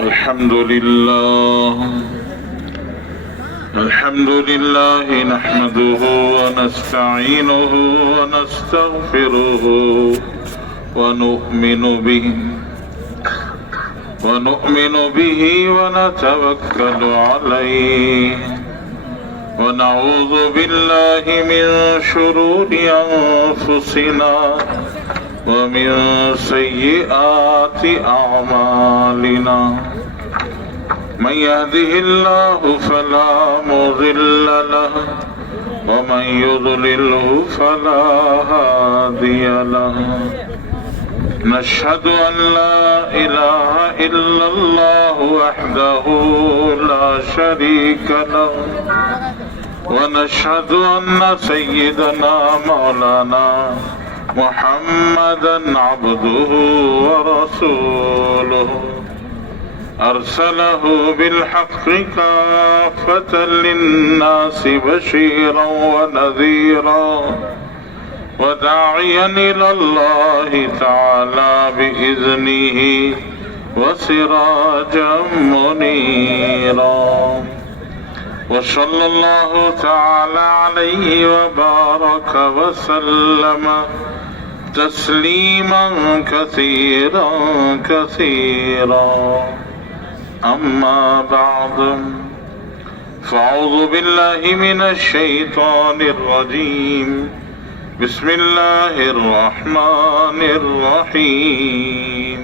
الحمد لله نحمده ونستعينه ونستغفره ونؤمن به ونتوكل عليه ونعوذ بالله من شرور أنفسنا ومن سيئات أعمالنا من يهده الله فلا مضل له ومن يضلله فلا هادي له نشهد أن لا إله إلا الله وحده لا شريك له ونشهد أن سيدنا مولانا محمدا عبده ورسوله أرسله بالحق كافة للناس بشيرا ونذيرا وداعيا إلى الله تعالى بإذنه وسراجا منيرا وصلى الله تعالى عليه وبارك وسلم تسليما كثيرا كثيرا أما بعد فأعوذ بالله من الشيطان الرجيم بسم الله الرحمن الرحيم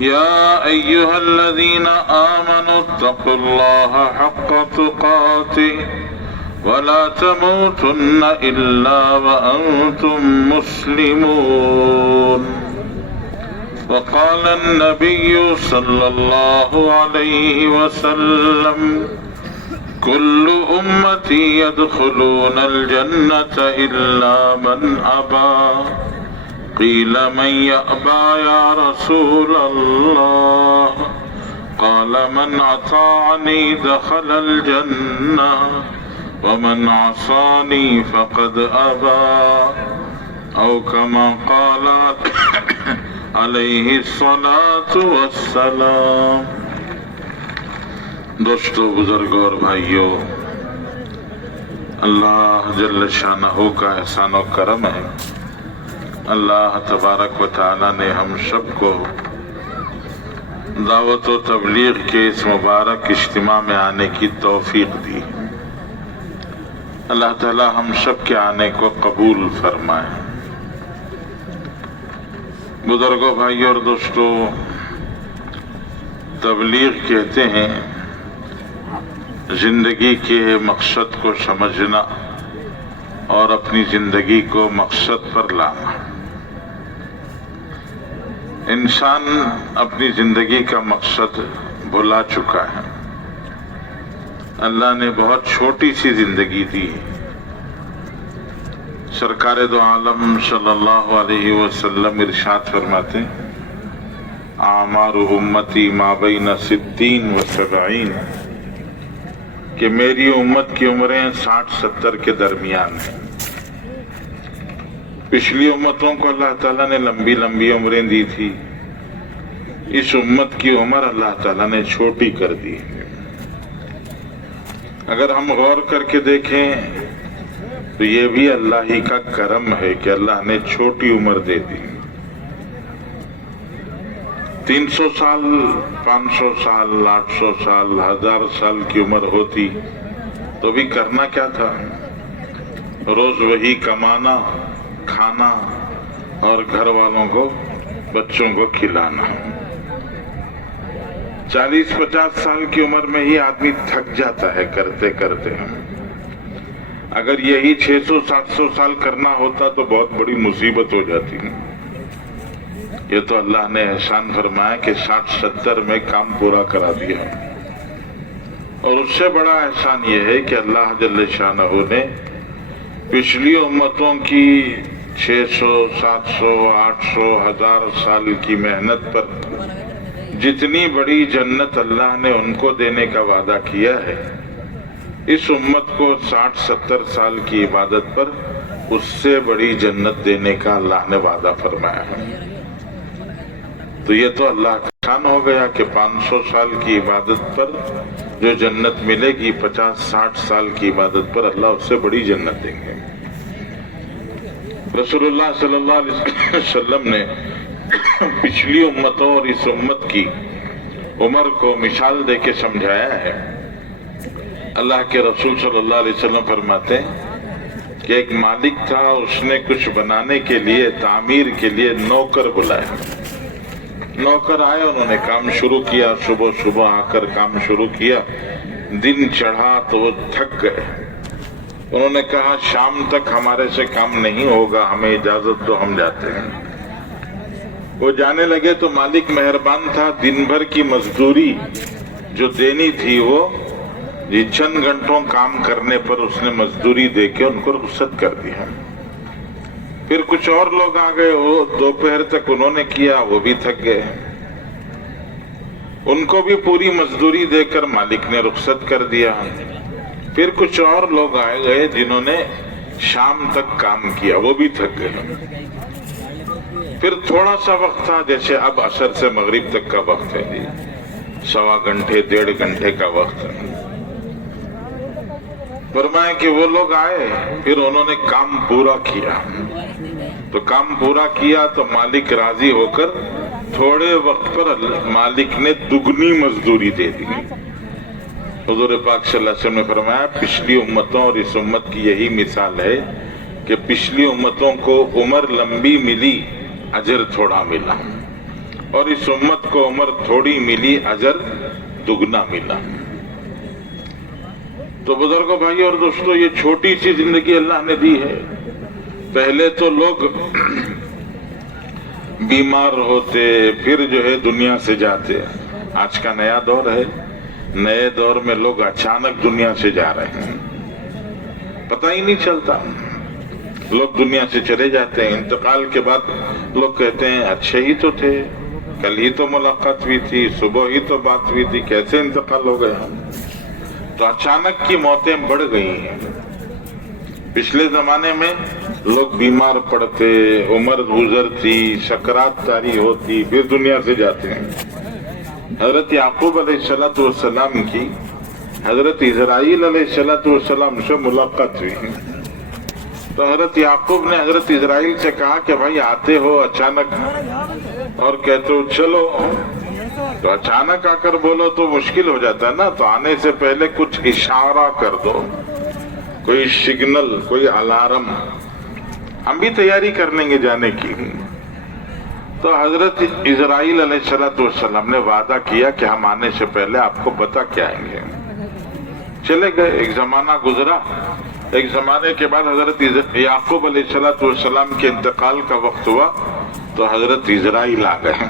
يا أيها الذين آمنوا اتقوا الله حق تقاته ولا تموتن إلا وأنتم مسلمون وقال النبي صلى الله عليه وسلم كل أمتي يدخلون الجنة إلا من أبى قيل من يأبى يا رسول الله قال من أطاعني دخل الجنة ومن عصاني فقد أبى أو كما قال عليه الصلاة والسلام دوستو بزرگوں اور بھائیوں، اللہ جل شانہ کا احسان و کرم ہے۔ اللہ تبارک و تعالی نے ہم سب کو دعوت و تبلیغ کے اس مبارک اجتماع میں آنے کی توفیق دی۔ اللہ تعالی ہم سب کے آنے کو قبول فرمائے۔ بزرگوں، بھائیوں اور دوستو، تبلیغ کہتے ہیں زندگی کے مقصد کو سمجھنا اور اپنی زندگی کو مقصد پر لانا۔ انسان اپنی زندگی کا مقصد بھلا چکا ہے۔ اللہ نے بہت چھوٹی سی زندگی دی۔ سرکار دو عالم صلی اللہ علیہ وسلم ارشاد فرماتے ہیں اعمار امتی ما بین 60 و 70، کہ میری امت کی عمریں 60-70 کے درمیان ہیں۔ پچھلی امتوں کو اللہ تعالیٰ نے لمبی لمبی عمریں دی تھی، اس امت کی عمر اللہ تعالیٰ نے چھوٹی کر دی۔ اگر ہم غور کر کے دیکھیں تو یہ بھی اللہ ہی کا کرم ہے کہ اللہ نے چھوٹی عمر دے دی۔ 300 سال، 500 سال، 800 سال، 1000 سال کی عمر ہوتی تو بھی کرنا کیا تھا؟ روز وہی کمانا، کھانا اور گھر والوں کو، بچوں کو کھلانا۔ 40-50 سال کی عمر میں ہی آدمی تھک جاتا ہے کرتے کرتے۔ اگر یہی 600-700 سال کرنا ہوتا تو بہت بڑی مصیبت ہو جاتی۔ یہ تو اللہ نے احسان فرمایا کہ 60-70 میں کام پورا کرا دیا۔ اور اس سے بڑا احسان یہ ہے کہ اللہ جل شانہ نے پچھلی امتوں کی 600، 700، 800، 1000 سال کی محنت پر جتنی بڑی جنت اللہ نے ان کو دینے کا وعدہ کیا ہے، اس امت کو 60-70 سال کی عبادت پر اس سے بڑی جنت دینے کا اللہ نے وعدہ فرمایا ہے۔ تو یہ تو اللہ کا شان ہو گیا کہ 500 سال کی عبادت پر جو جنت ملے گی 50-60 سال کی عبادت پر اللہ اس سے بڑی جنت دیں گے۔ رسول اللہ صلی اللہ علیہ وسلم نے پچھلی امتوں اور اس امت کی عمر کو مثال دے کے سمجھایا ہے۔ اللہ کے رسول صلی اللہ علیہ وسلم فرماتے ہیں کہ ایک مالک تھا، اس نے کچھ بنانے کے لیے، تعمیر کے لیے نوکر بلایا۔ نوکر آئے، انہوں نے کام شروع کیا، صبح صبح آ کر کام شروع کیا۔ دن چڑھا تو وہ تھک گئے۔ انہوں نے کہا شام تک ہمارے سے کام نہیں ہوگا، ہمیں اجازت دو، ہم جاتے ہیں۔ وہ جانے لگے تو مالک مہربان تھا، دن بھر کی مزدوری جو دینی تھی وہ چند گھنٹوں کام کرنے پر اس نے مزدوری دے کے ان کو رخصت کر دیا۔ پھر کچھ اور لوگ آ گئے، وہ دوپہر تک انہوں نے کیا، وہ بھی تھک گئے، ان کو بھی پوری مزدوری دے کر مالک نے رخصت کر دیا۔ پھر کچھ اور لوگ آئے گئے جنہوں نے شام تک کام کیا، وہ بھی تھک گئے۔ پھر تھوڑا سا وقت تھا، جیسے اب عصر سے مغرب تک کا وقت ہے، 1.25 گھنٹے 1.5 گھنٹے کا وقت ہے۔ فرمایا کہ وہ لوگ آئے، پھر انہوں نے کام پورا کیا۔ تو کام پورا کیا تو مالک راضی ہو کر تھوڑے وقت پر مالک نے دگنی مزدوری دے دی۔ حضور پاک صلی اللہ علیہ وسلم نے فرمایا پچھلی امتوں اور اس امت کی یہی مثال ہے کہ پچھلی امتوں کو عمر لمبی ملی، اجر تھوڑا ملا، اور اس امت کو عمر تھوڑی ملی، اجر دگنا ملا۔ تو بزرگوں، بھائی اور دوستو، یہ چھوٹی سی زندگی اللہ نے دی ہے۔ پہلے تو لوگ بیمار ہوتے، پھر جو ہے دنیا سے جاتے۔ آج کا نیا دور ہے، نئے دور میں لوگ اچانک دنیا سے جا رہے ہیں، پتہ ہی نہیں چلتا، لوگ دنیا سے چلے جاتے ہیں۔ انتقال کے بعد لوگ کہتے ہیں اچھے ہی تو تھے، کل ہی تو ملاقات ہوئی تھی، صبح ہی تو بات ہوئی تھی، کیسے انتقال ہو گئے ہم؟ تو اچانک کی موتیں بڑھ گئی ہیں۔ پچھلے زمانے میں لوگ بیمار پڑتے، عمر گزرتی، سکرات طاری ہوتی، پھر دنیا سے جاتے ہیں۔ حضرت یعقوب علیہ السلام کی حضرت اسرائیل علیہ السلام سے ملاقات ہوئی۔ تو حضرت یعقوب نے حضرت اسرائیل سے کہا کہ بھائی آتے ہو اچانک اور کہتے ہو چلو، تو اچانک آ کر بولو تو مشکل ہو جاتا ہے نا، تو آنے سے پہلے کچھ اشارہ کر دو، کوئی سگنل، کوئی الارم، ہم بھی تیاری کر لیں گے جانے کی۔ تو حضرت اسرائیل علیہ السلام نے وعدہ کیا کہ ہم آنے سے پہلے آپ کو بتا کے آئیں گے۔ چلے گئے، ایک زمانہ گزرا، ایک زمانے کے بعد حضرت یعقوب علیہ السلام کے انتقال کا وقت ہوا تو حضرت اسرائیل آ گئے۔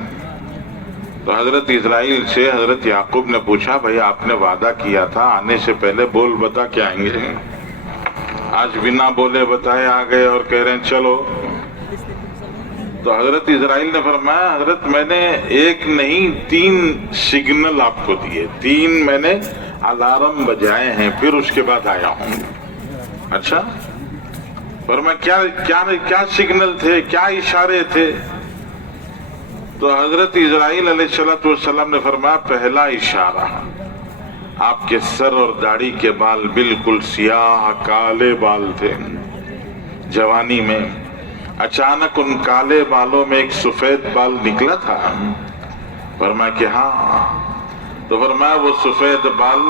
تو حضرت اسرائیل سے حضرت یعقوب نے پوچھا بھئی آپ نے وعدہ کیا تھا آنے سے پہلے بول بتا کے آئیں گے، آج بنا بولے بتائے آ گئے اور کہہ رہے ہیں چلو۔ تو حضرت اسرائیل نے فرمایا حضرت میں نے ایک نہیں 3 سگنل آپ کو دیے، 3 میں نے الارم بجائے ہیں، پھر اس کے بعد آیا ہوں۔ اچھا، فرمایا کیا سگنل تھے، کیا اشارے تھے؟ تو حضرت اسرائیل علیہ السلام نے فرمایا پہلا اشارہ، آپ کے سر اور داڑھی کے بال بالکل سیاہ کالے بال تھے، جوانی میں اچانک ان کالے بالوں میں ایک سفید بال نکلا تھا۔ فرمایا کہ ہاں۔ تو فرمایا وہ سفید بال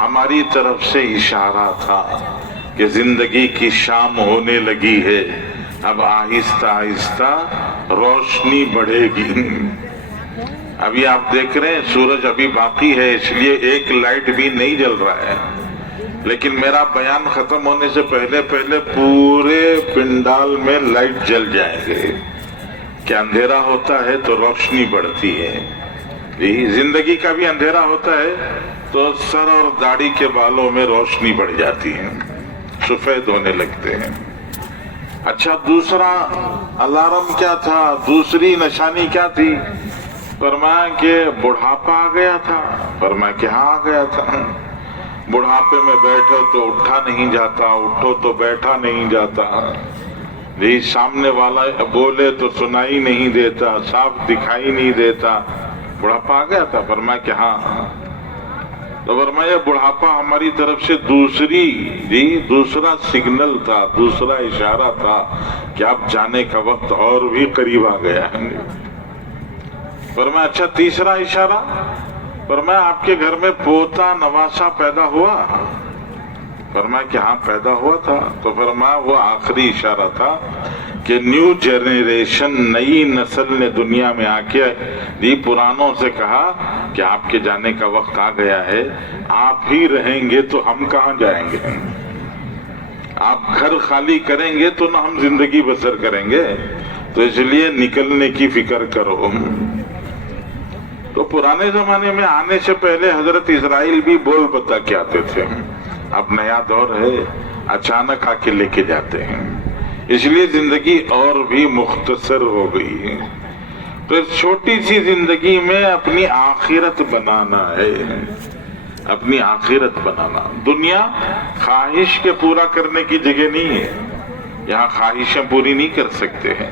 ہماری طرف سے اشارہ تھا کہ زندگی کی شام ہونے لگی ہے، اب آہستہ آہستہ روشنی بڑھے گی۔ ابھی آپ دیکھ رہے ہیں سورج ابھی باقی ہے، اس لیے ایک لائٹ بھی نہیں جل رہا ہے، لیکن میرا بیان ختم ہونے سے پہلے پورے پنڈال میں لائٹ جل جائیں گے کہ اندھیرا ہوتا ہے تو روشنی بڑھتی ہے۔ زندگی کا بھی اندھیرا ہوتا ہے تو سر اور داڑھی کے بالوں میں روشنی بڑھ جاتی ہے، سفید ہونے لگتے ہیں۔ اچھا، دوسرا الارم کیا تھا، دوسری نشانی کیا تھی؟ فرمایا کہ بڑھاپا آ گیا تھا۔ فرمایا کہ ہاں آ گیا تھا، بڑھاپے میں بیٹھو تو اٹھا نہیں جاتا، اٹھو تو بیٹھا نہیں جاتا، جی سامنے والا بولے تو سنائی نہیں دیتا، صاف دکھائی نہیں دیتا، بڑھاپا آ گیا تھا؟ فرمایا کہ ہاں۔ تو فرمایا بڑھاپا ہماری طرف سے دوسرا سگنل تھا، دوسرا اشارہ تھا کہ اب جانے کا وقت اور بھی قریب آ گیا ہے۔ فرمایا اچھا تیسرا اشارہ؟ فرمایا آپ کے گھر میں پوتا نواسا پیدا ہوا؟ فرمایا کہ ہاں پیدا ہوا تھا۔ تو فرمایا وہ آخری اشارہ تھا کہ نیو جنریشن، نئی نسل نے دنیا میں آ کے پرانوں سے کہا کہ آپ کے جانے کا وقت آ گیا ہے، آپ ہی رہیں گے تو ہم کہاں جائیں گے؟ آپ گھر خالی کریں گے تو نہ ہم زندگی بسر کریں گے، تو اس لیے نکلنے کی فکر کرو۔ تو پرانے زمانے میں آنے سے پہلے حضرت اسرائیل بھی بول بتا کے آتے تھے، اب نیا دور ہے، اچانک آ کے لے کے جاتے ہیں، اس لیے زندگی اور بھی مختصر ہو گئی ہے۔ تو اس چھوٹی سی زندگی میں اپنی آخرت بنانا ہے، اپنی آخرت بنانا۔ دنیا خواہش کے پورا کرنے کی جگہ نہیں ہے، یہاں خواہشیں پوری نہیں کر سکتے ہیں،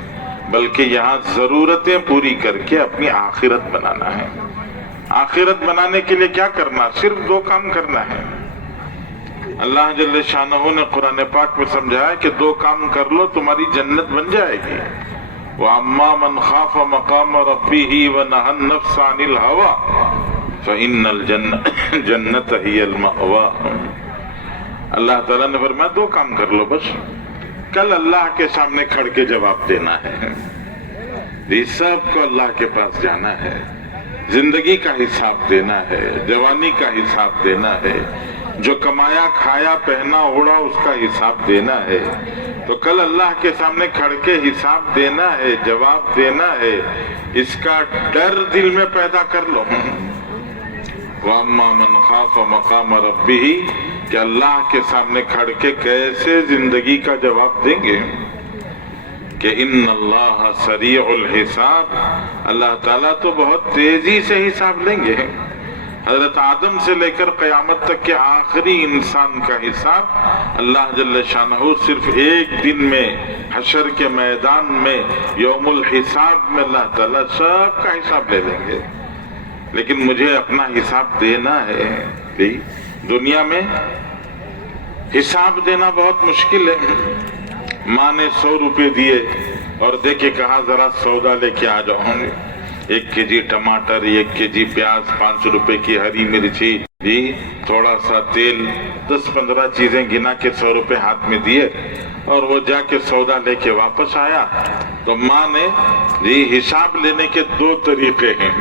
بلکہ یہاں ضرورتیں پوری کر کے اپنی آخرت بنانا ہے۔ آخرت بنانے کے لیے کیا کرنا؟ صرف دو کام کرنا ہے۔ اللہ جل شانہ نے قرآن پاک میں سمجھایا کہ دو کام کر لو تمہاری جنت بن جائے گی۔ وَأَمَّا مَنْ خَافَ مَقَامَ رَبِّهِ وَنَهَى النَّفْسَ عَنِ الْهَوَىٰ فَإِنَّ الْجَنَّةَ هِيَ الْمَأْوَىٰ۔ اللہ تعالیٰ نے فرمایا دو کام کر لو بس، کل اللہ کے سامنے کھڑ کے جواب دینا ہے، سب کو اللہ کے پاس جانا ہے، زندگی کا حساب دینا ہے، جوانی کا حساب دینا ہے، جو کمایا کھایا پہنا اوڑا اس کا حساب دینا ہے۔ تو کل اللہ کے سامنے کھڑ کے حساب دینا ہے، جواب دینا ہے، اس کا ڈر دل میں پیدا کر لو۔ وَأَمَّا مَنْ خَافَ مَقَامَ رَبِّهِ کہ اللہ کے سامنے کھڑ کے کیسے زندگی کا جواب دیں گے کہ ان اللہ سریع الحساب، اللہ تعالیٰ تو بہت تیزی سے حساب لیں گے۔ حضرت آدم سے لے کر قیامت تک کے آخری انسان کا حساب اللہ جل شانہ صرف ایک دن میں حشر کے میدان میں یوم الحساب میں اللہ تعالیٰ سب کا حساب لے لیں گے۔ لیکن مجھے اپنا حساب دینا ہے۔ دنیا میں حساب دینا بہت مشکل ہے۔ ماں نے 100 روپے دیے اور دیکھے کہا ذرا سودا لے کے آ جاؤں گے، 1 کیجی ٹماٹر، 1 کیجی پیاز، 5 روپے کی ہری مرچی، تھوڑا سا تیل، 10-15 چیزیں گنا کے 100 روپے ہاتھ میں دیے، اور وہ جا کے سودا لے کے واپس آیا۔ تو ماں نے حساب لینے کے 2 طریقے ہیں۔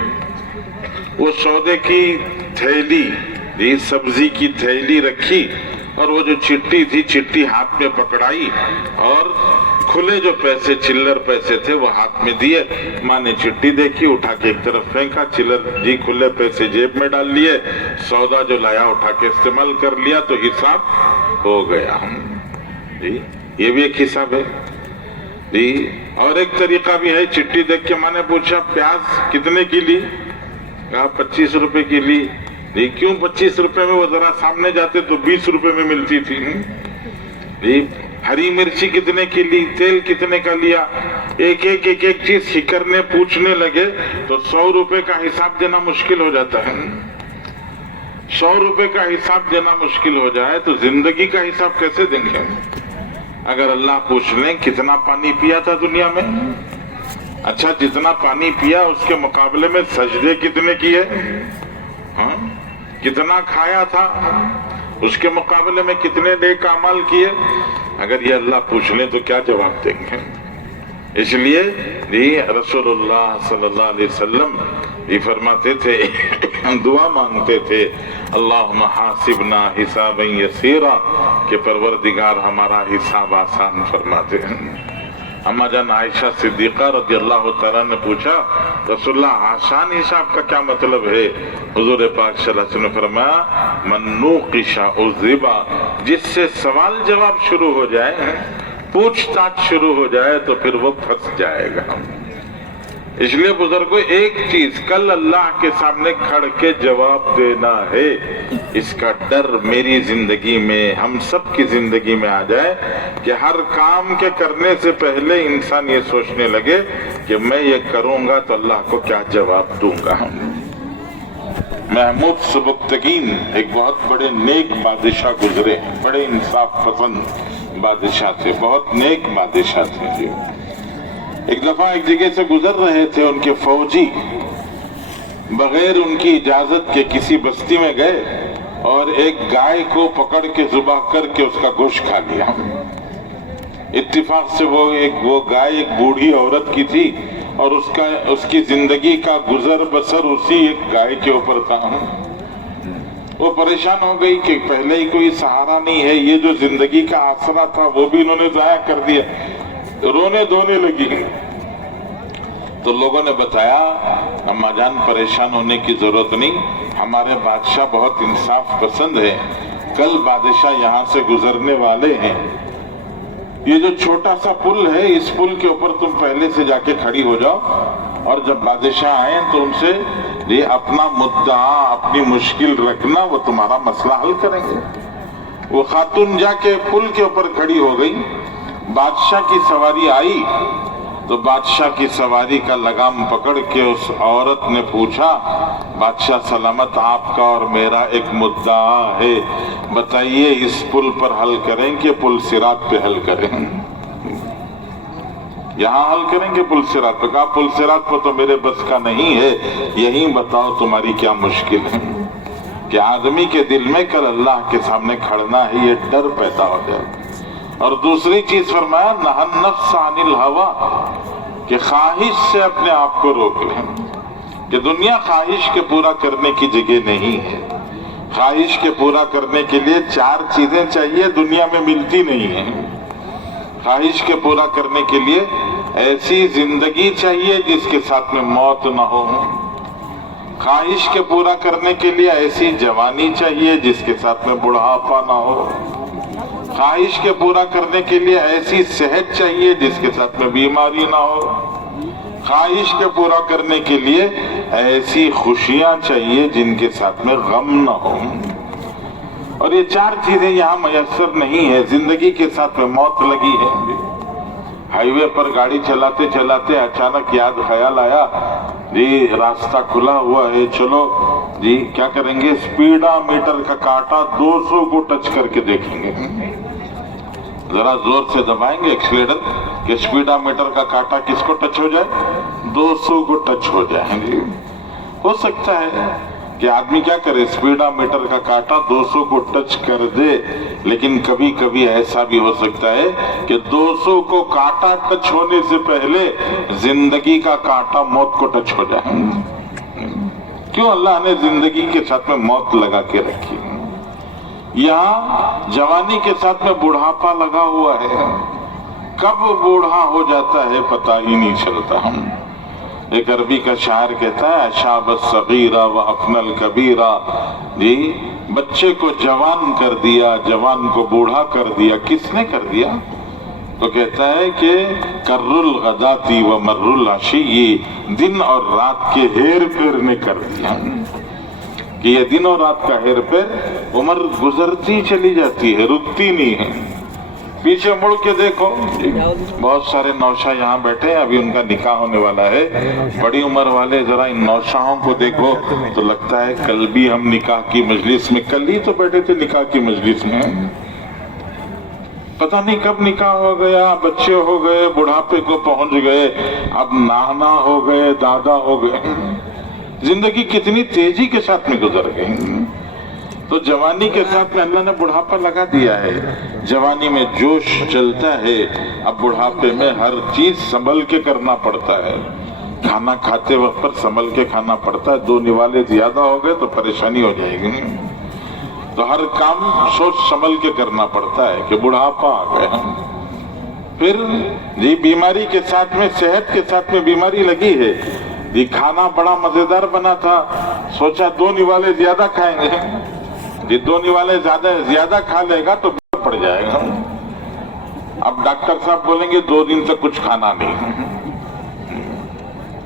وہ سودے کی تھیلی، سبزی کی تھیلی رکھی، اور وہ جو چٹی تھی چٹی ہاتھ میں پکڑائی، اور کھلے جو پیسے چلر پیسے تھے وہ ہاتھ میں دیے۔ ماں نے چٹی دیکھی، اٹھا کے ایک طرف پھینکا، چلر کھلے پیسے جیب میں ڈال لیے، سودا جو لایا اٹھا کے استعمال کر لیا، تو حساب ہو گیا۔ یہ بھی ایک حساب ہے۔ اور ایک طریقہ بھی ہے، چٹی دیکھ کے ماں نے پوچھا پیاز کتنے کی لی؟ کہا 25 روپے کی لی۔ کیوں 25 روپے میں؟ وہ ذرا سامنے جاتے تو 20 روپے میں ملتی تھی۔ ہری مرچی کتنے کی لی؟ تیل کتنے کا لیا؟ ایک ایک چیز فکرنے پوچھنے لگے تو 100 روپے کا حساب دینا مشکل ہو جاتا ہے۔ 100 روپے کا حساب دینا مشکل ہو جائے تو زندگی کا حساب کیسے دیں گے؟ اگر اللہ پوچھ لیں کتنا پانی پیا تھا دنیا میں، اچھا جتنا پانی پیا اس کے مقابلے میں سجدے کتنے کیے، کتنا کھایا تھا، اس کے مقابلے میں کتنے نیک اعمال کیے، اگر یہ اللہ پوچھ لیں تو کیا جواب دیں گے؟ اس لیے رسول اللہ صلی اللہ علیہ وسلم یہ فرماتے تھے، دعا مانگتے تھے، اللہم حاسبنا حسابا یسیرا، کہ پروردگار ہمارا حساب آسان فرماتے ہیں۔ اما جان عائشہ صدیقہ رضی اللہ تعالیٰ نے پوچھا رسول اللہ آسان حساب کا کیا مطلب ہے؟ حضور پاک صلی اللہ علیہ وسلم نے فرمایا من نوقش عذب، جس سے سوال جواب شروع ہو جائے، پوچھ تاچھ شروع ہو جائے تو پھر وہ پھنس جائے گا۔ اس لیے بزرگوں ایک چیز کل اللہ کے سامنے کھڑ کے جواب دینا ہے، اس کا ڈر میری زندگی میں ہم سب کی زندگی میں آ جائے کہ ہر کام کے کرنے سے پہلے انسان یہ سوچنے لگے کہ میں یہ کروں گا تو اللہ کو کیا جواب دوں گا۔ محمود سبکتگین ایک بہت بڑے نیک بادشاہ گزرے ہیں، بڑے انصاف پسند بادشاہ تھے، بہت نیک بادشاہ تھے جی۔ ایک دفعہ ایک جگہ سے گزر رہے تھے، ان کے فوجی بغیر ان کی اجازت کے کسی بستی میں گئے اور ایک گائے کو پکڑ کے ذبح کر کے اس کا گوشت کھا لیا۔ اتفاق سے وہ گائے ایک بوڑھی عورت کی تھی اور اس کی زندگی کا گزر بسر اسی ایک گائے کے اوپر تھا۔ وہ پریشان ہو گئی کہ پہلے ہی کوئی سہارا نہیں ہے، یہ جو زندگی کا آسرا تھا وہ بھی انہوں نے ضائع کر دیا، رونے دھونے لگی۔ تو لوگوں نے بتایا اماں جان پریشان ہونے کی ضرورت نہیں، ہمارے بادشاہ بہت انصاف پسند ہے، کل بادشاہ یہاں سے گزرنے والے ہیں، یہ جو چھوٹا سا پل ہے اس پل کے اوپر تم پہلے سے جا کے کھڑی ہو جاؤ اور جب بادشاہ آئیں تو ان سے یہ اپنا مدعا اپنی مشکل رکھنا، وہ تمہارا مسئلہ حل کریں گے۔ وہ خاتون جا کے پل کے اوپر کھڑی ہو گئی، بادشاہ کی سواری آئی تو بادشاہ کی سواری کا لگام پکڑ کے اس عورت نے پوچھا بادشاہ سلامت آپ کا اور میرا ایک مدعا ہے، بتائیے اس پل پر حل کریں کہ پل صراط پہ حل کریں؟ یہاں حل کریں کہ پل صراط پہ؟ کہا پل صراط پہ تو میرے بس کا نہیں ہے، یہیں بتاؤ تمہاری کیا مشکل ہے۔ کہ آدمی کے دل میں کل اللہ کے سامنے کھڑنا ہے یہ ڈر پیدا ہو جائے۔ اور دوسری چیز فرمایا نہى النفس عن الهوى، کہ خواہش سے اپنے آپ کو روک لیں، کہ دنیا خواہش کے پورا کرنے کی جگہ نہیں ہے۔ خواہش کے پورا کرنے کے لیے 4 چیزیں چاہیے، دنیا میں ملتی نہیں ہیں۔ خواہش کے پورا کرنے کے لیے ایسی زندگی چاہیے جس کے ساتھ میں موت نہ ہو، خواہش کے پورا کرنے کے لیے ایسی جوانی چاہیے جس کے ساتھ میں بڑھاپا نہ ہو، خواہش کے پورا کرنے کے لیے ایسی صحت چاہیے جس کے ساتھ میں بیماری نہ ہو، خواہش کے پورا کرنے کے لیے ایسی خوشیاں چاہیے جن کے ساتھ میں غم نہ ہو۔ اور یہ 4 چیزیں یہاں میسر نہیں ہے، زندگی کے ساتھ میں موت لگی ہے۔ ہائی وے پر گاڑی چلاتے چلاتے اچانک یاد خیال آیا جی راستہ کھلا ہوا ہے، چلو جی کیا کریں گے، اسپیڈا میٹر کا کانٹا 200 کو ٹچ کر کے دیکھیں گے، ذرا زور سے دبائیں گے ایکسیلیٹر کہ اسپیڈا میٹر کا کانٹا کس کو ٹچ ہو جائے، 200 کو ٹچ ہو جائیں گے۔ ہو سکتا ہے کہ آدمی کیا کرے، اسپیڈا میٹر کا کانٹا 200 کو ٹچ کر دے، لیکن کبھی کبھی ایسا بھی ہو سکتا ہے کہ 200 کو کانٹا ٹچ ہونے سے پہلے زندگی کا کانٹا موت کو ٹچ ہو جائے۔ کیوں اللہ نے زندگی کے ساتھ میں موت لگا کے رکھی؟ یہاں جوانی کے ساتھ میں بڑھاپا لگا ہوا ہے، کب بوڑھا ہو جاتا ہے پتہ ہی نہیں چلتا۔ ایک عربی کا شاعر کہتا ہے اشاب الصغیرہ وافنى الکبیرہ، جی بچے کو جوان کر دیا، جوان کو بوڑھا کر دیا، کس نے کر دیا؟ تو کہتا ہے کہ کر الغداۃ ومر العشی، دن اور رات کے ہیر پھیر نے کر دیا، کہ یہ دن اور رات کا ہیر پھیر عمر گزرتی چلی جاتی ہے، رکتی نہیں ہے۔ پیچھے مڑ کے دیکھو، بہت سارے نوشا یہاں بیٹھے ہیں، ابھی ان کا نکاح ہونے والا ہے، بڑی عمر والے، ذرا ان نوشاہوں کو دیکھو تو لگتا ہے کل بھی ہم نکاح کی مجلس میں، کل ہی تو بیٹھے تھے نکاح کی مجلس میں، پتہ نہیں کب نکاح ہو گیا، بچے ہو گئے، بڑھاپے کو پہنچ گئے، اب نانا ہو گئے، دادا ہو گئے، زندگی کتنی تیزی کے ساتھ میں گزر گئی۔ تو جوانی کے ساتھ میں اللہ نے بڑھاپا لگا دیا ہے، جوانی میں جوش چلتا ہے، اب بڑھاپے میں ہر چیز سنبھل کے کرنا پڑتا ہے، کھانا کھاتے وقت پر سنبھل کے کھانا پڑتا ہے، 2 نوالے زیادہ ہو گئے تو پریشانی ہو جائے گی، تو ہر کام سوچ سنبھل کے کرنا پڑتا ہے کہ بڑھاپا آ گیا۔ پھر جی بیماری کے ساتھ میں، صحت کے ساتھ میں بیماری لگی ہے، جی کھانا بڑا مزیدار بنا تھا، سوچا 2 نوالے زیادہ کھائیں گے، جی 2 نوالے زیادہ کھا لے گا تو پڑ جائے گا، اب ڈاکٹر صاحب بولیں گے 2 دن تک کچھ کھانا نہیں،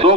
2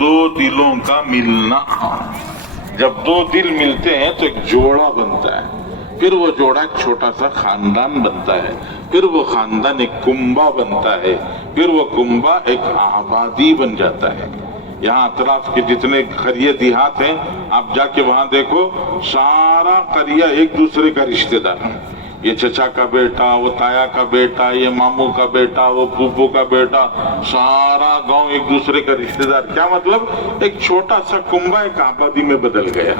دو دلوں کا ملنا. جب دو دل ملتے ہیں تو ایک جوڑا بنتا ہے, پھر وہ جوڑا ایک چھوٹا سا خاندان بنتا ہے, پھر وہ خاندان ایک کنبہ بنتا ہے, پھر وہ کنبہ ایک آبادی بن جاتا ہے. یہاں اطراف کے جتنے قریے دیہات ہیں آپ جا کے وہاں دیکھو, سارا قریہ ایک دوسرے کا رشتہ دار ہے. یہ چچا کا بیٹا, وہ تایا کا بیٹا, یہ ماموں کا بیٹا, وہ پھوپھو کا بیٹا, سارا گاؤں ایک دوسرے کا رشتہ دار. کیا مطلب؟ ایک چھوٹا سا کنبہ ایک آبادی میں بدل گیا.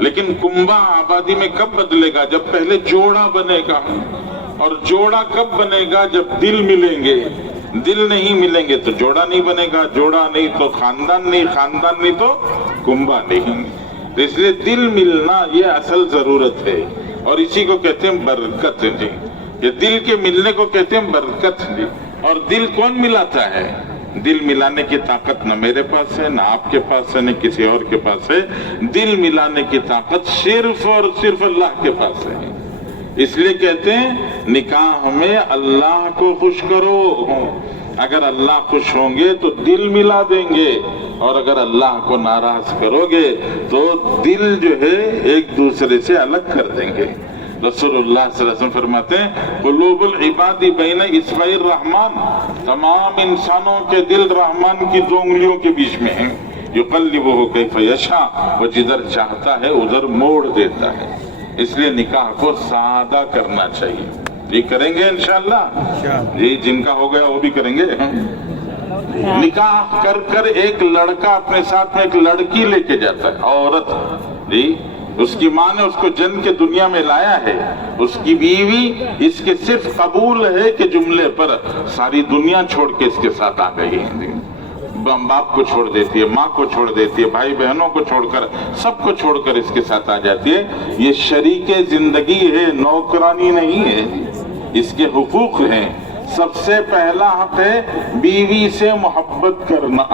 لیکن کنبہ آبادی میں کب بدلے گا؟ جب پہلے جوڑا بنے گا. اور جوڑا کب بنے گا؟ جب دل ملیں گے. دل نہیں ملیں گے تو جوڑا نہیں بنے گا, جوڑا نہیں تو خاندان نہیں, خاندان نہیں تو کنبہ نہیں. اس لیے دل ملنا یہ اصل ضرورت ہے, اور اسی کو کہتے ہیں برکت جی. یہ دل کے ملنے کو کہتے ہیں برکت جی. اور دل کون ملاتا ہے؟ دل ملانے کی طاقت نہ میرے پاس ہے, نہ آپ کے پاس ہے, نہ کسی اور کے پاس ہے. دل ملانے کی طاقت صرف اور صرف اللہ کے پاس ہے. اس لیے کہتے ہیں نکاح میں اللہ کو خوش کرو. اگر اللہ خوش ہوں گے تو دل ملا دیں گے, اور اگر اللہ کو ناراض کرو گے تو دل جو ہے ایک دوسرے سے الگ کر دیں گے. رسول اللہ صلی اللہ علیہ وسلم فرماتے ہیں قلوب العباد بین اصبع الرحمن, تمام انسانوں کے دل رحمان کی دو انگلیوں کے بیچ میں ہیں. یقلبہ کیف یشاء, وہ جدھر چاہتا ہے ادھر موڑ دیتا ہے. اس لیے نکاح کو سادہ کرنا چاہیے. یہ کریں گے انشاءاللہ جی, جن کا ہو گیا وہ بھی کریں گے. نکاح کر کر ایک لڑکا اپنے ساتھ میں ایک لڑکی لے کے جاتا ہے, عورت جی, اس کی ماں نے اس کو جن کے دنیا میں لایا ہے, اس کی بیوی اس کے صرف قبول ہے کہ جملے پر ساری دنیا چھوڑ کے اس کے ساتھ آ گئی ہے. باپ کو چھوڑ دیتی ہے, ماں کو چھوڑ دیتی ہے, بھائی بہنوں کو چھوڑ کر, سب کو چھوڑ کر اس کے ساتھ آ جاتی ہے. یہ شریک زندگی ہے, نوکرانی نہیں ہے. اس کے حقوق ہیں. سب سے پہلا حق ہے بیوی سے محبت کرنا.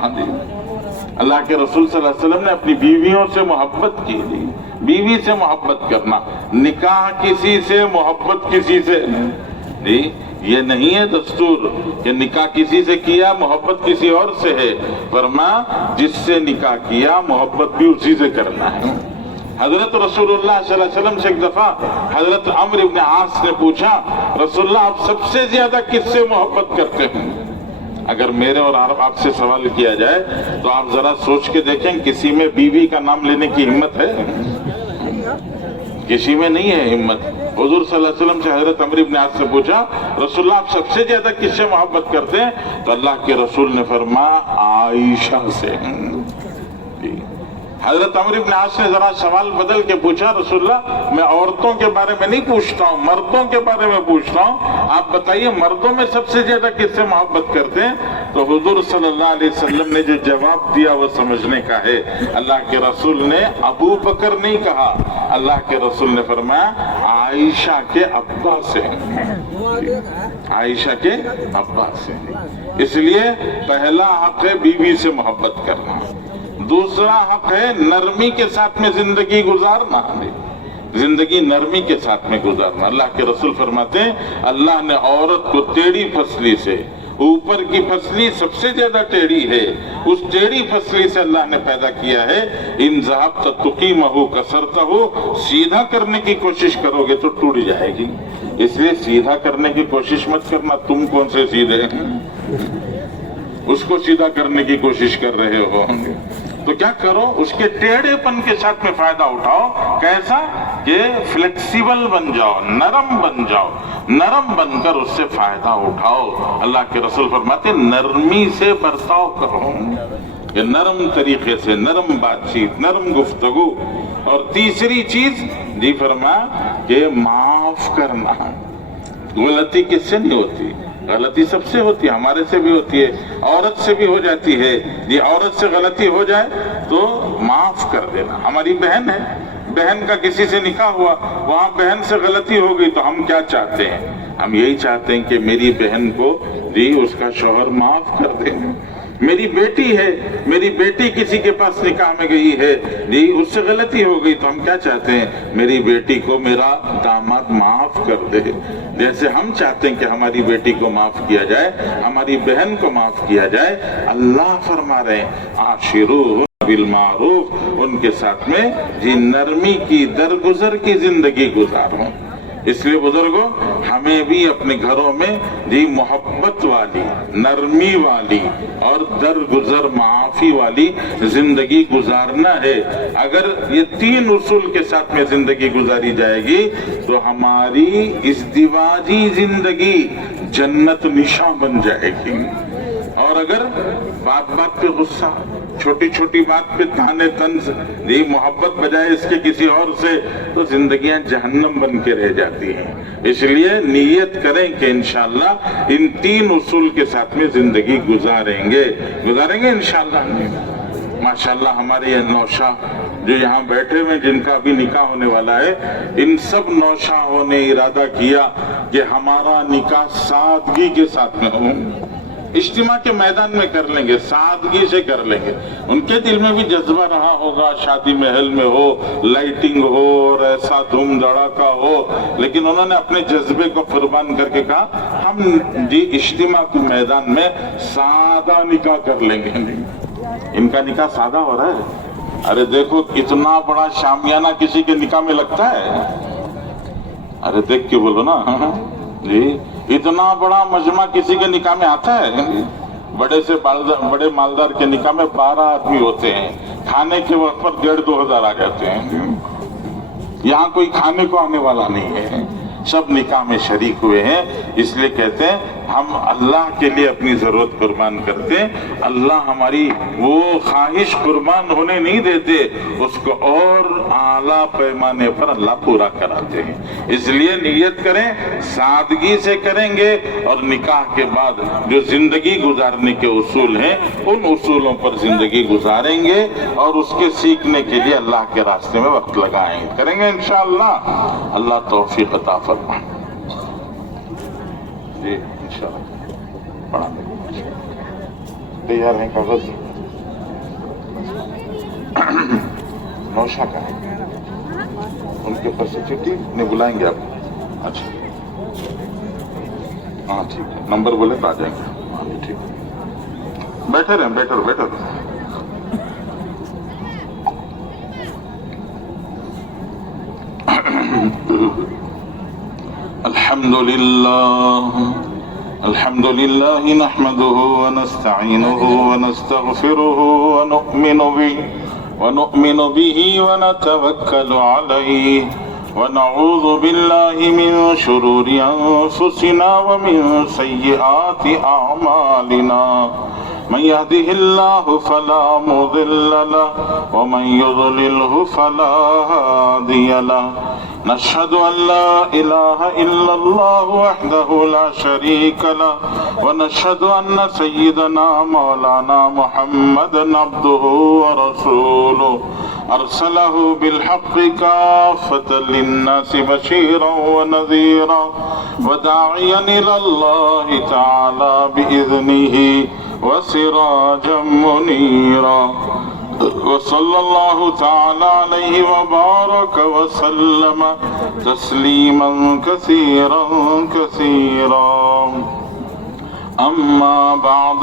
اللہ کے رسول صلی اللہ علیہ وسلم نے اپنی بیویوں سے محبت کی تھی. بیوی سے محبت کرنا, نکاح کسی سے, محبت کسی سے جی. یہ نہیں ہے دستور کہ نکاح کسی سے کیا محبت کسی اور سے ہے. فرمایا جس سے نکاح کیا محبت بھی اسی سے کرنا ہے. حضرت رسول اللہ صلی اللہ علیہ وسلم سے ایک دفعہ حضرت عمرو بن عاص نے پوچھا, رسول اللہ آپ سب سے زیادہ کس سے محبت کرتے ہیں؟ اگر میرے اور آپ سے سوال کیا جائے تو آپ ذرا سوچ کے دیکھیں, کسی میں بیوی کا نام لینے کی ہمت ہے؟ کسی میں نہیں ہے ہمت. حضور صلی اللہ علیہ وسلم سے حضرت عمرو بن عاص سے پوچھا, رسول اللہ آپ سب سے زیادہ کس سے محبت کرتے ہیں؟ تو اللہ کے رسول نے فرمایا عائشہ سے. حضرت عمرو بن عاص نے ذرا سوال بدل کے پوچھا, رسول اللہ میں عورتوں کے بارے میں نہیں پوچھتا ہوں, مردوں کے بارے میں پوچھتا ہوں, آپ بتائیے مردوں میں سب سے زیادہ کس سے محبت کرتے ہیں؟ تو حضور صلی اللہ علیہ وسلم نے جو جواب دیا وہ سمجھنے کا ہے. اللہ کے رسول نے ابو بکر نہیں کہا, اللہ کے رسول نے فرمایا عائشہ کے ابا سے, عائشہ کے ابا سے. اس لیے پہلا حق ہے بیوی سے محبت کرنا. دوسرا حق ہے نرمی کے ساتھ میں زندگی گزارنا, زندگی نرمی کے ساتھ میں گزارنا. اللہ کے رسول فرماتے ہیں اللہ نے عورت کو ٹیڑھی پسلی سے, اوپر کی پسلی سب سے زیادہ ٹیڑھی ہے, اس ٹیڑھی پسلی سے اللہ نے پیدا کیا ہے. ان ذهبت تقیمہ کسرتہ, سیدھا کرنے کی کوشش کرو گے تو ٹوٹ جائے گی. اس لیے سیدھا کرنے کی کوشش مت کرنا, تم کون سے سیدھے ہیں, اس کو سیدھا کرنے کی کوشش کر رہے ہو. تو کیا کرو, اس کے ٹیڑھے پن کے ساتھ میں فائدہ اٹھاؤ. کیسا کہ فلیکسیبل بن جاؤ, نرم بن جاؤ, نرم بن کر اس سے فائدہ اٹھاؤ. اللہ کے رسول فرماتے نرمی سے برتاؤ کرو, کہ نرم طریقے سے, نرم بات چیت, نرم گفتگو. اور تیسری چیز جی فرمایا کہ معاف کرنا. غلطی کس سے نہیں ہوتی؟ غلطی سب سے ہوتی ہے, ہمارے سے بھی ہوتی ہے, عورت سے بھی ہو جاتی ہے. یہ عورت سے غلطی ہو جائے تو معاف کر دینا. ہماری بہن ہے, بہن کا کسی سے نکاح ہوا, وہاں بہن سے غلطی ہو گئی تو ہم کیا چاہتے ہیں؟ ہم یہی چاہتے ہیں کہ میری بہن کو جی اس کا شوہر معاف کر دیں. میری بیٹی ہے، میری بیٹی کسی کے پاس نکاح میں گئی ہے جی، اس سے غلطی ہو گئی تو ہم کیا چاہتے ہیں؟ میری بیٹی کو میرا داماد معاف کر دے، جیسے ہم چاہتے ہیں کہ ہماری بیٹی کو معاف کیا جائے، ہماری بہن کو معاف کیا جائے۔ اللہ فرما رہے ہیں عاشرون بالمعروف، ان کے ساتھ میں جی نرمی کی درگزر کی زندگی گزارو۔ اس لیے بزرگوں، ہمیں بھی اپنے گھروں میں جی محبت والی، نرمی والی اور درگزر معافی والی زندگی گزارنا ہے۔ اگر یہ تین اصول کے ساتھ میں زندگی گزاری جائے گی تو ہماری ازدواجی زندگی جنت نشاں بن جائے گی۔ اور اگر بات بات پہ غصہ، چھوٹی چھوٹی بات پہ تانے طنز، یہ محبت بجائے اس کے کسی اور سے، تو زندگیاں جہنم بن کے رہ جاتی ہیں۔ اس لیے نیت کریں کہ انشاءاللہ ان تین اصول کے ساتھ میں زندگی گزاریں گے انشاءاللہ۔ ماشاءاللہ ہمارے یہ نوشا جو یہاں بیٹھے ہوئے جن کا ابھی نکاح ہونے والا ہے، ان سب نوشاؤں نے ارادہ کیا کہ ہمارا نکاح سادگی کے ساتھ میں ہو۔ اجتماع کے میدان میں کر لیں گے، سادگی سے کر لیں گے۔ ان کے دل میں بھی جذبہ رہا ہوگا شادی محل میں ہو، لائٹنگ ہو اور ایسا دھوم دھڑاکا ہو، لیکن انہوں نے اپنے جذبے کو قربان کر کے کہا ہم جی اجتماع کے میدان میں سادہ نکاح کر لیں گے۔ ان کا نکاح سادہ ہو رہا ہے؟ ارے دیکھو کتنا بڑا شامیانہ کسی کے نکاح میں لگتا ہے، ارے دیکھ کے بولو نا جی، اتنا بڑا مجمع کسی کے نکاح میں آتا ہے؟ بڑے مالدار کے نکاح میں 12 آدمی ہوتے ہیں، کھانے کے وقت پر 1500 آ جاتے ہیں۔ یہاں کوئی کھانے کو آنے والا نہیں ہے، سب نکاح میں شریک ہوئے ہیں۔ اس لیے کہتے ہیں ہم اللہ کے لیے اپنی ضرورت قربان کرتے ہیں، اللہ ہماری وہ خواہش قربان ہونے نہیں دیتے، اس کو اور اعلیٰ پیمانے پر اللہ پورا کراتے ہیں۔ اس لیے نیت کریں، سادگی سے کریں گے، اور نکاح کے بعد جو زندگی گزارنے کے اصول ہیں ان اصولوں پر زندگی گزاریں گے، اور اس کے سیکھنے کے لیے اللہ کے راستے میں وقت لگائیں کریں گے انشاءاللہ۔ اللہ توفیق عطا فرمائے جی انشاءاللہ۔ پڑھا تیار ہیں کاغذ؟ نوشا کا ہے، ان کے اوپر سے چٹھی نہیں بلائیں گے آپ؟ اچھا ہاں ٹھیک ہے، نمبر بولے تو آ جائیں گے۔ ہاں ٹھیک ہے، بیٹھے رہیں بیٹھے رہیں۔ الحمد لله نحمده ونستعينه ونستغفره ونؤمن به ونتوكل عليه ونعوذ بالله من شرور أنفسنا ومن سيئات أعمالنا، من يهده الله فلا مضل له ومن يضلله فلا هادي له، نشهد أن لا إله إلا الله وحده لا شريك له، ونشهد أن سيدنا مولانا محمدا عبده ورسوله، أرسله بالحق كافة للناس بشيرا ونذيرا وداعيا إلى الله تعالى بإذنه وسراجا منيرا، وصلى الله تعالى عليه وبارك وسلم تسليما كثيرا كثيرا. أما بعد،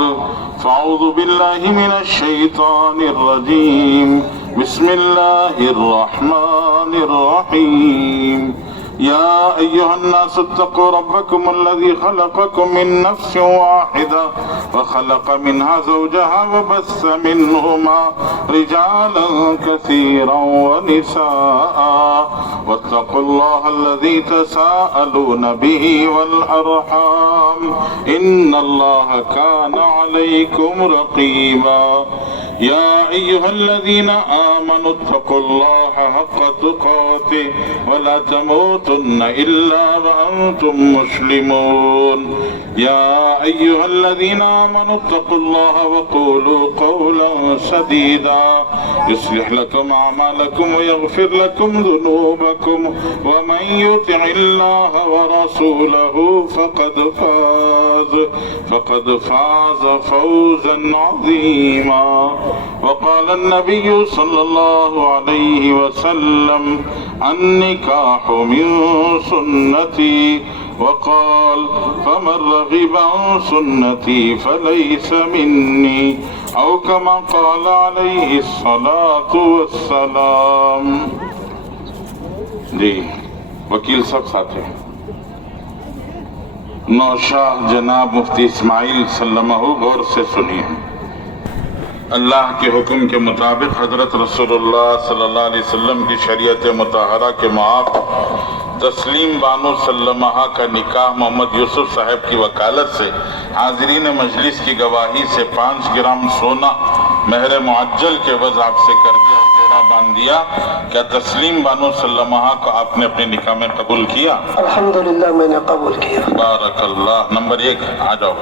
فأعوذ بالله من الشيطان الرجيم. بسم الله الرحمن الرحيم. يا أيها الناس اتقوا ربكم الذي خلقكم من نفس واحدة وخلق منها زوجها وبث منهما رجالا كثيرا ونساء، واتقوا الله الذي تساءلون به والأرحام إن الله كان عليكم رقيبا. يا أيها الذين آمنوا اتقوا الله حق تقاته ولا تموتن إلا وأنتم مسلمون. يا أيها الذين آمنوا اتقوا الله وقولوا قولا سديدا يصلح لكم أعمالكم ويغفر لكم ذنوبكم، ومن يطع الله ورسوله فقد فاز فقد فاز فوزا عظيما. وقال النبي صلى الله عليه وسلم النكاح من سنتي وقال فمن رغب عن سنتي فليس مني او كما قال عليه الصلاة والسلام. جی وکیل صاحب ساتھ ہیں. نوشاہ جناب مفتی اسماعیل سلمہ غور سے سنیے. اللہ کے حکم کے مطابق حضرت رسول اللہ صلی اللہ علیہ وسلم کی شریعت مطہرہ کے معاف تسلیم بانو سلمہ کا نکاح محمد یوسف صاحب کی وکالت سے حاضرین مجلس کی گواہی سے 5 گرام سونا مہر معجل کے عوض آپ سے کر دیا باندھ دیا. کیا تسلیم بانو سلمہ کو آپ نے اپنے نکاح میں قبول کیا؟ الحمدللہ میں نے قبول کیا. بارک اللہ. نمبر 1 آ جاؤ.